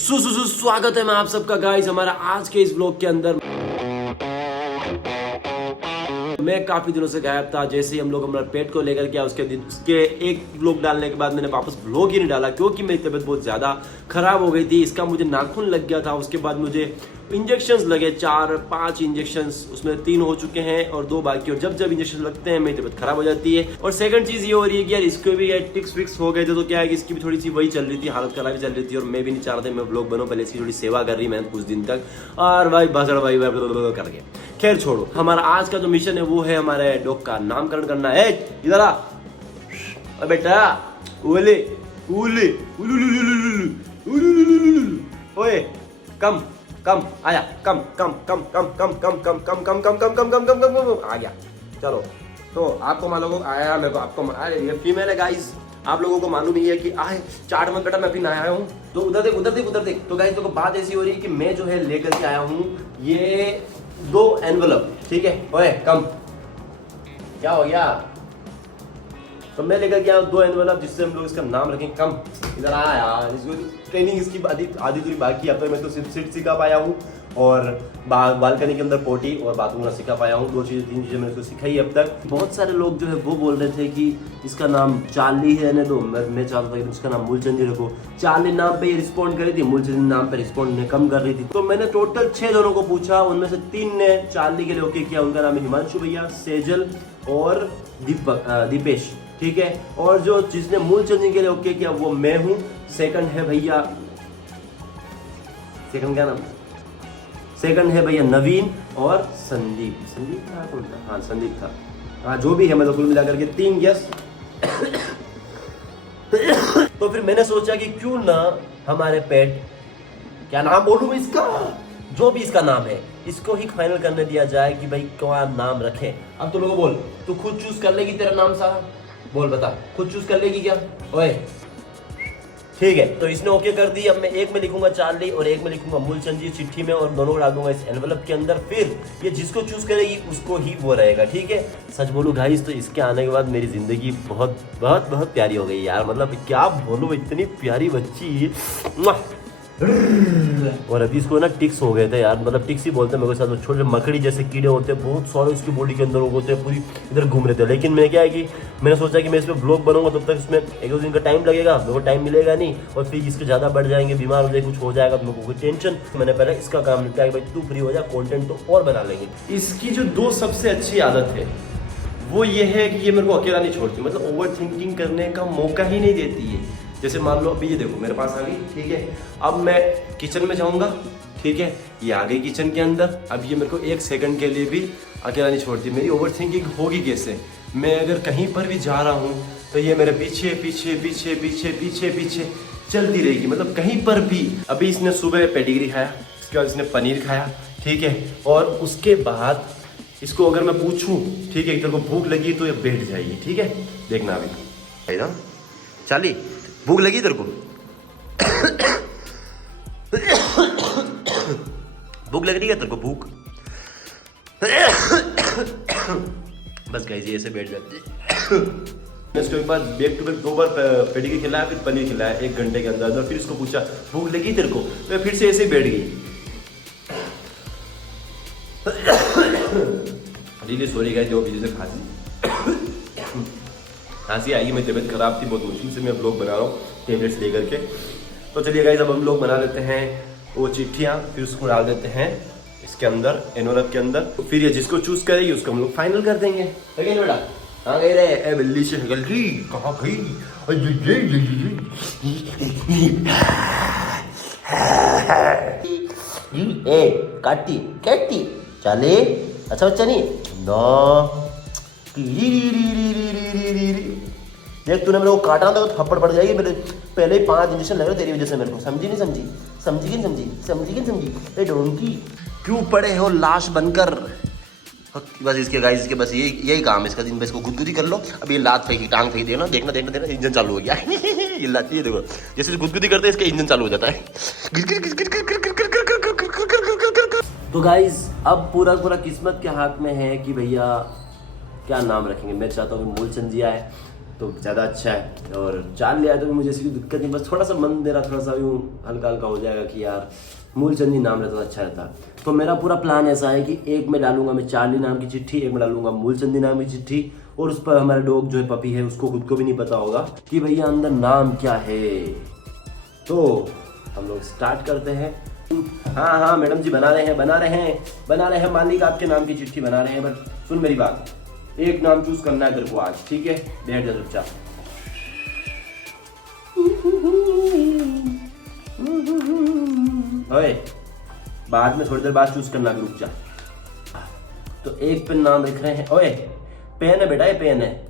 स्वागत है मैं आप सबका गाइस हमारा आज के इस व्लॉग के अंदर। मैं काफी दिनों से गायब था। जैसे ही हम लोग हमारे पेट को लेकर गया उसके एक व्लॉग डालने के बाद मैंने वापस व्लॉग ही नहीं डाला क्योंकि मेरी तबीयत बहुत ज्यादा खराब हो गई थी। इसका मुझे नाखून लग गया था। उसके बाद मुझे इंजेक्शंस लगे 4-5 इंजेक्शंस, उसमें 3 हो चुके हैं और 2 बाकी। और जब जब इंजेक्शन लगते हैं मेरी तबीयत खराब हो जाती है। और सेकंड चीज ये हो रही है कि यार इसको भी टिक्स फिक्स हो गए थे तो क्या है कि इसकी भी थोड़ी सी वही चल रही थी, हालत खराब चल रही थी। और मैं भी नहीं चाह रहा था मैं व्लॉग बनाऊं, पहले इसकी थोड़ी सेवा कर रही मैंने कुछ दिन तक। और भाई भसड़ भाई कर गया। खैर छोड़ो, हमारा आज का जो मिशन है वो है हमारे डॉग का नामकरण करना है। इधर आ बेटा, ओले ओले ओए कम कम आया, कम कम कम कम कम कम कम कम कम कम कम कम कम कम कम आ गया। चलो तो आपको मालूम आया, मेरे को आपको ये फीमेल है गाइस। आप लोगों को मालूम ही है कि आए चाट मत बेटा, मैं अभी ना आया हूँ। तो उधर देख उधर देख उधर देख। तो गाइस देखो बात ऐसी हो रही है कि मैं जो है लेकर के आया हूँ ये 2 एनवलप, ठीक है। ओए कम, क्या हो गया? तो मैं लेकर गया 2 एनवलप जिससे हम लोग इसका नाम रखें कम। इधर आ यार, इसको ट्रेनिंग इसकी आधी दूरी बाकी है। अब तक मैं तो सिर्फ सीट सिखा पाया हूँ और बालकनी के अंदर पोटी और बाथरूम ना सिखा पाया हूँ। 3 चीजें मैंने इसको सिखाई अब तक। बहुत सारे लोग जो है वो बोल रहे थे कि इसका नाम चार्ली है, रहने दो। मैं चाहता था कि इसका नाम मूलचंद रखो। चार्ली नाम पे ये रिस्पॉन्ड करी थी, मूलचंद नाम पे रिस्पॉन्ड कम कर रही थी। तो मैंने टोटल 6 जनों को पूछा, उनमें से 3 ने चार्ली के लिए ओके किया। उनका नाम है हिमांशु भैया, सेजल और दीपेश, ठीक है। और जो जिसने मूलचंद के लिए ओके किया वो मैं हूँ। सेकंड है भैया, सेकंड क्या नाम? सेकंड है भैया नवीन और संदीप। संदीप था कौन था? हाँ संदीप था। हाँ जो भी है, मतलब कुल मिलाकर के 3 यस। तो फिर मैंने सोचा कि क्यों ना हमारे पेट, क्या नाम बोलूं मैं इसका, जो भी इसका नाम है इसको ही फाइनल करने दिया जाए कि भाई क्या नाम रखें। अब तो लोगों बोल, तू खुद चूज कर लेगी तेरा नाम सारा? बोल बता, खुद चूज कर लेगी क्या? ओए ठीक है। तो इसने ओके कर दी। अब मैं एक में लिखूंगा चार्ली और एक में लिखूंगा मूलचंद जी चिट्ठी में, और दोनों को डाल दूंगा इस एनवलप के अंदर। फिर ये जिसको चूज करेगी उसको ही वो रहेगा, ठीक है। सच बोलूं गाइस तो इसके आने के बाद मेरी जिंदगी बहुत बहुत बहुत प्यारी हो गई यार। मतलब क्या बोलूं, इतनी प्यारी बच्ची। और अभी इसको ना टिक्स हो गए थे यार, मतलब टिक्स ही बोलते हैं मेरे साथ। छोटे मकड़ी जैसे कीड़े होते हैं बहुत सारे उसकी बॉडी के अंदर होते हैं, पूरी इधर घूम रहे थे। लेकिन मैं क्या है कि मैंने सोचा कि मैं इस पर ब्लॉग बनाऊंगा तब तक इसमें 1-2 दिन का टाइम लगेगा, मेरे को टाइम मिलेगा नहीं। और फिर इसके ज़्यादा बढ़ जाएंगे, बीमार हो जाए, कुछ हो जाएगा तो मेरे को कोई टेंशन। मैंने पहले इसका काम निपटा कि भाई तू फ्री हो जा, कॉन्टेंट तो और बना लेंगे। इसकी जो 2 सबसे अच्छी आदत है वो ये है कि ये मेरे को अकेला नहीं छोड़ती, मतलब ओवर थिंकिंग करने का मौका ही नहीं देती है। जैसे मान लो अभी ये देखो मेरे पास आ गई, ठीक है। अब मैं किचन में जाऊंगा, ठीक है, ये आ गई किचन के अंदर। अब ये मेरे को 1 सेकंड के लिए भी अकेला नहीं छोड़ती। मेरी ओवर थिंकिंग होगी कैसे? मैं अगर कहीं पर भी जा रहा हूँ तो ये मेरे पीछे पीछे पीछे पीछे पीछे पीछे चलती रहेगी, मतलब कहीं पर भी। अभी इसने सुबह पेडिग्री खाया, उसके बाद इसने पनीर खाया, ठीक है। और उसके बाद इसको अगर मैं पूछूं, ठीक है, तेरे को भूख लगी तो ये बैठ जाएगी, ठीक है। देखना अभी ना चाली, भूख लगी तेरे को? भूख लग रही है तेरे को? भूख बस गाइस ये ऐसे बैठ जाती है। इसको एक बार बैक टू बैक 2 बार पेडिग्री खिलाया, फिर पनीर खिलाया 1 घंटे के अंदर। फिर इसको पूछा भूख लगी तेरे को, तो फिर से ऐसे ही बैठ गई। रियली सॉरी गाइस, जो वजह से खांसी आई, मेरी तबीयत खराब थी, बहुत मुश्किल से मैं ब्लॉग बना रहा हूँ टेबलेट्स लेकर के। तो चलिए गाइस अब हम लोग बना लेते हैं वो चिट्ठियाँ, फिर उसको डाल देते हैं इसके अंदर, एनवलप के अंदर। फिर ये जिसको चूज करेगी उसको हम लोग फाइनल कर देंगे। बेटा कहाँ गई रे? ए बिल्ली से निकल गई, कहाँ गई? ए काटी कैटी चले, अच्छा बच्चा नहीं ना। देख तूने मेरे को काटा था तो थप्पड़ पड़ जाएगी। मेरे पहले ही 5 इंजेक्शन लग रहे तेरी वजह से मेरे को। समझी नहीं समझी? समझी कि नहीं समझी? समझी कि नहीं समझी? ए डोंकी क्यों पड़े हो लाश बनकर? बस इसके गाइस के बस यही काम है इसका। दिन में इसको गुदगुदी कर लो। अब ये लात फेंकी, टांग फेंक देना, देखना देखना देखना इंजन चालू हो गया। ये लाती है देखो, जैसे गुदगुदी करते हैं इसका इंजन चालू हो जाता है। तो गाइस अब पूरा पूरा किस्मत के हाथ में है कि भैया क्या नाम रखेंगे। मैं चाहता हूँ कि मूलचंद जी आए, तो ज़्यादा अच्छा है। और चार्ली आया तो मुझे इसकी दिक्कत नहीं, बस थोड़ा सा मन मेरा थोड़ा सा यूँ हल्का हल्का हो जाएगा कि यार मूलचंद जी नाम रहता तो अच्छा रहता। तो मेरा पूरा प्लान ऐसा है कि एक में डालूंगा मैं चार्ली नाम की चिट्ठी, एक में डालूंगा मूलचंद जी नाम की चिट्ठी, और उस पर हमारा डॉग जो है पपी है उसको खुद को भी नहीं पता होगा कि भैया अंदर नाम क्या है। तो हम लोग स्टार्ट करते हैं। हाँ हाँ मैडम जी बना रहे हैं मालिक आपके नाम की चिट्ठी बना रहे हैं। बट सुन मेरी बात, एक नाम चूज करना है तेरे को आज, ठीक है? बैठ जा चुपचाप। ओए बाद में थोड़ी देर बाद चूज करना, रुक जा। तो एक पे नाम लिख रहे हैं। ओए पेन है बेटा, ये पेन है।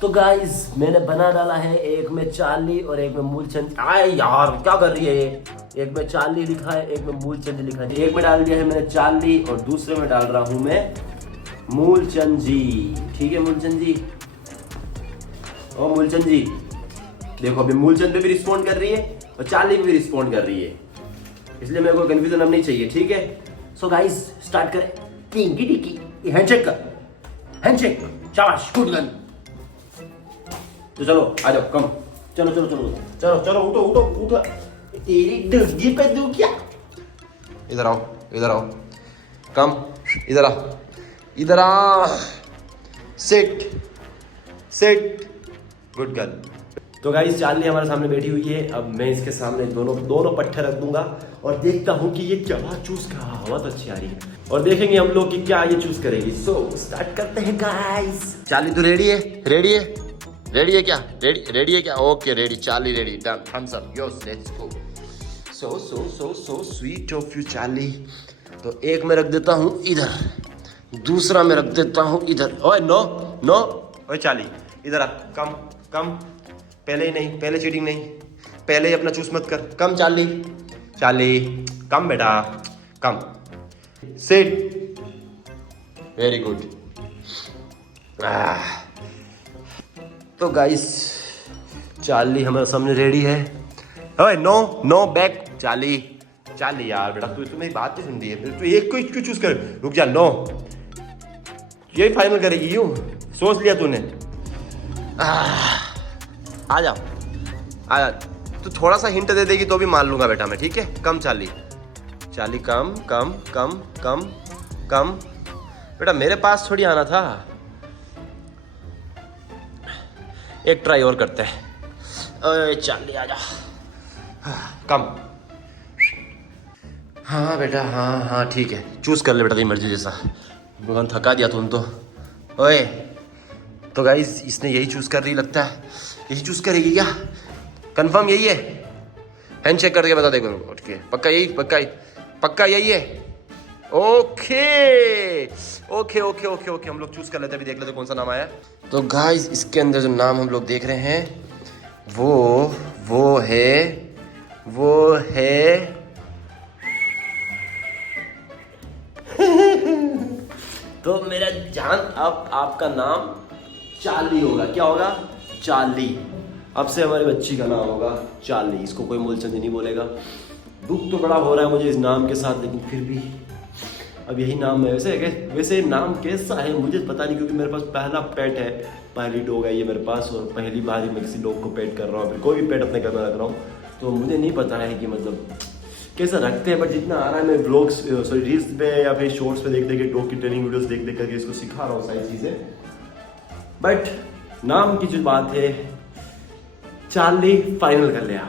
तो गाइस मैंने बना डाला है, एक में चार्ली और एक में मूलचंद। आए यार क्या कर रही है ये? एक में चार्ली लिखा है, एक में मूलचंद लिखा है। एक में डाल दिया है मैंने चार्ली और दूसरे में डाल रहा हूं मैं मूलचंद जी। ठीक है मूलचंद जी, ओ मूलचंद जी देखो अभी मूलचंद पे भी रिस्पॉन्ड कर रही है और चार्ली पे भी रिस्पॉन्ड कर रही है, इसलिए मेरे को कंफ्यूजन अब नहीं चाहिए, ठीक है? सो गाइस स्टार्ट करें। टिंकी टिंकी हैंडशेक कर, हैंडशेक, शाबाश, गुड गर्ल। तो चलो आ जाओ, कम, चलो चलो चलो चलो चलो, उठो उठो उठो। तेरी डंडी पे दूं क्या? इधर आओ, इधर आओ, कम, इधर आ, इधर आ, सिट सिट, गुड गर्ल। तो गाइस चार्ली हमारे सामने बैठी हुई है। अब मैं इसके सामने दोनों पट्टे रख दूंगा और देखता हूँ कि ये क्या चूज कर। हवा तो अच्छी आ रही है और देखेंगे हम लोग कि क्या ये चूज करेगी। सो स्टार्ट करते हैं गाइस। चार्ली तो रेडी है? रेडी है? रेडी है क्या? रेडी है क्या? Okay ready, Charlie ready, done, thumbs up, योस, let's go. So so so so sweet of you Charlie. तो एक में रख देता हूँ इधर, दूसरा में रख देता हूँ इधर। ओए नो नो, ओए चार्ली इधर आ, कम कम, पहले ही नहीं, पहले चीटिंग नहीं, पहले ही अपना चूस मत कर। कम चार्ली, चार्ली कम बेटा, कम, सिट, वेरी गुड। तो गाइस चार्ली हमारे सामने रेडी है। ओए no no back, Charlie Charlie यार बेटा तू मेरी बात नहीं सुन रही है, तू एक को क्यों चूज कर? रुक जा, नो, यही फाइनल करेगी? यूं सोच लिया तूने? आ जा आ जा, तू थोड़ा सा हिंट दे देगी तो भी मान लूंगा बेटा मैं, ठीक है? कम चार्ली, चार्ली कम कम कम कम कम, बेटा मेरे पास थोड़ी आना था। एक ट्राई और करते हैं। ओए चार्ली आ जा, कम। हाँ बेटा, हाँ हाँ ठीक है, चूज कर ले बेटा तेरी मर्जी जैसा। भगवान थका दिया तुम तो। ओए तो गाइस इसने यही चूज कर रही लगता है, यही चूज करेगी क्या? कंफर्म यही है? हैंड चेक करके बता दे उठ के, पक्का यही, पक्का यही है? Okay okay okay okay okay, हम लोग चूज कर लेते हैं, अभी देख लेते कौन सा नाम आया। तो गाइस इसके अंदर जो नाम हम लोग देख रहे हैं वो है तो मेरा जान अब आपका नाम चार्ली होगा। क्या होगा? चार्ली। अब से हमारी बच्ची का नाम होगा चार्ली, इसको कोई मूलचंद नहीं बोलेगा। दुख तो बड़ा हो रहा है मुझे इस नाम के साथ, लेकिन फिर भी अब यही नाम है। वैसे नाम कैसा है मुझे पता नहीं, क्योंकि मेरे पास पहला पेट है, पहली डॉग है ये मेरे पास, और पहली बार ही मैं किसी डॉग को पेट कर रहा हूँ, फिर कोई भी पेट अपने घर में रख रहा हूँ, तो मुझे नहीं पता है कि मतलब कैसा रखते हैं। बट जितना आ रहा है मैं व्लॉग्स सॉरी रील्स पे या फिर शॉर्ट्स पे देख के डॉग की ट्रेनिंग वीडियोस देख करके इसको सिखा रहा हूँ सारी चीज़ें। बट नाम की जो बात है चार्ली फाइनल कर लिया।